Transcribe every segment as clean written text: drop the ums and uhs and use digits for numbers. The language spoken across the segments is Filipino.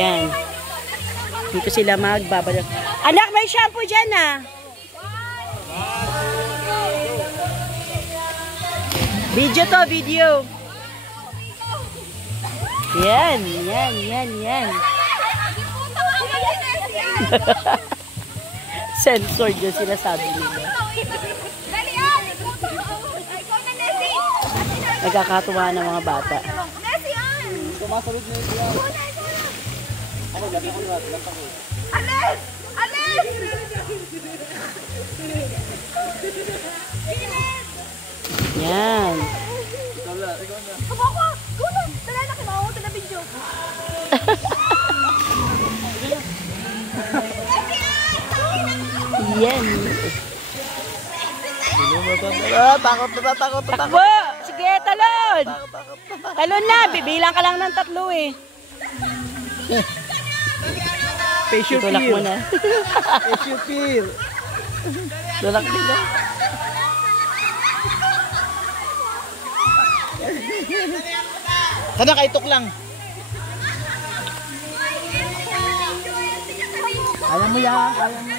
Yan. Dito sila magbabalik. Anak, may shampoo dyan ah. Video to, video. Yan, yan, yan, yan. Censored yung sinasabi nila. Nagkakatuwa ng mga bata. Sumasalit na yun. Ako, lagi ko na. Alis! Alis! Yan. Ikaw na, ikaw na. Aba ko! Go na! Tala na, kimawa ko na video. Yan. Takot na, takot na. Takbo! Sige, talon! Talon na! Bibilang ka lang ng 3 eh. Face your Tulak fear. mo na. Face your fear. Tulak nila. Sana kaitok lang. Kaya mo yan, kaya mo yan.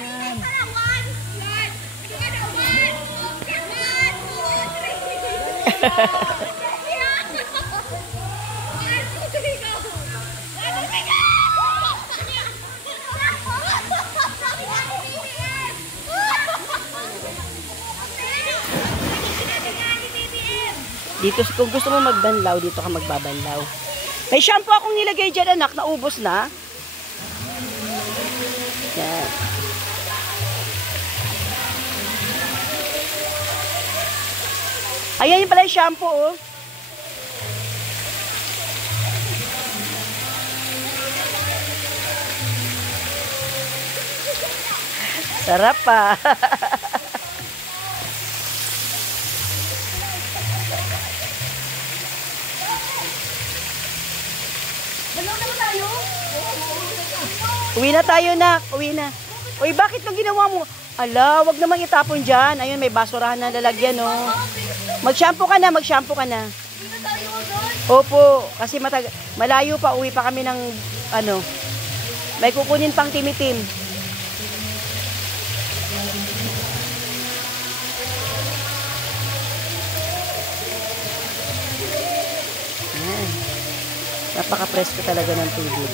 Dito, kung gusto mo magbanlaw, dito ka magbabanlaw. May shampoo akong nilagay dyan, anak. Naubos na. Yan. Ayan yung pala yung shampoo, oh. Sarap pa. Uwi na tayo, nak. Uwi na. Uy, bakit nang ginawa mo? Ala, wag namang itapon dyan. Ayun, may basurahan na lalagyan, oh. Mag-shampoo ka na, mag-shampoo ka na. Opo, kasi malayo pa. Uwi pa kami ng, ano, may kukunin pang timitim. Yan. Napaka-presko talaga ng tubig.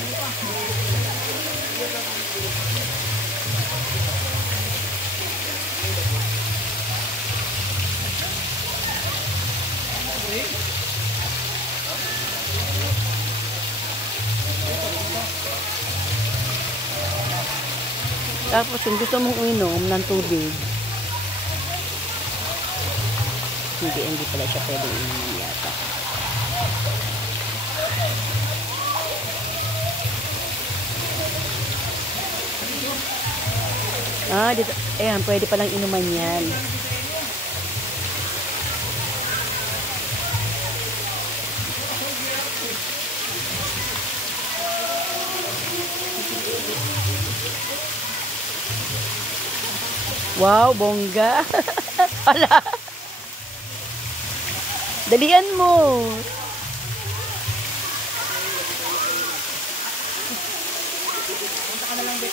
Tapos kung gusto mong uminom ng tubig, hindi pala siya pwedeng uminom yata. Ah, dito, ayan, pwede palang inuman yan. Wow, bongga. Hala. Dalian mo. Punta ka na lang, Bet.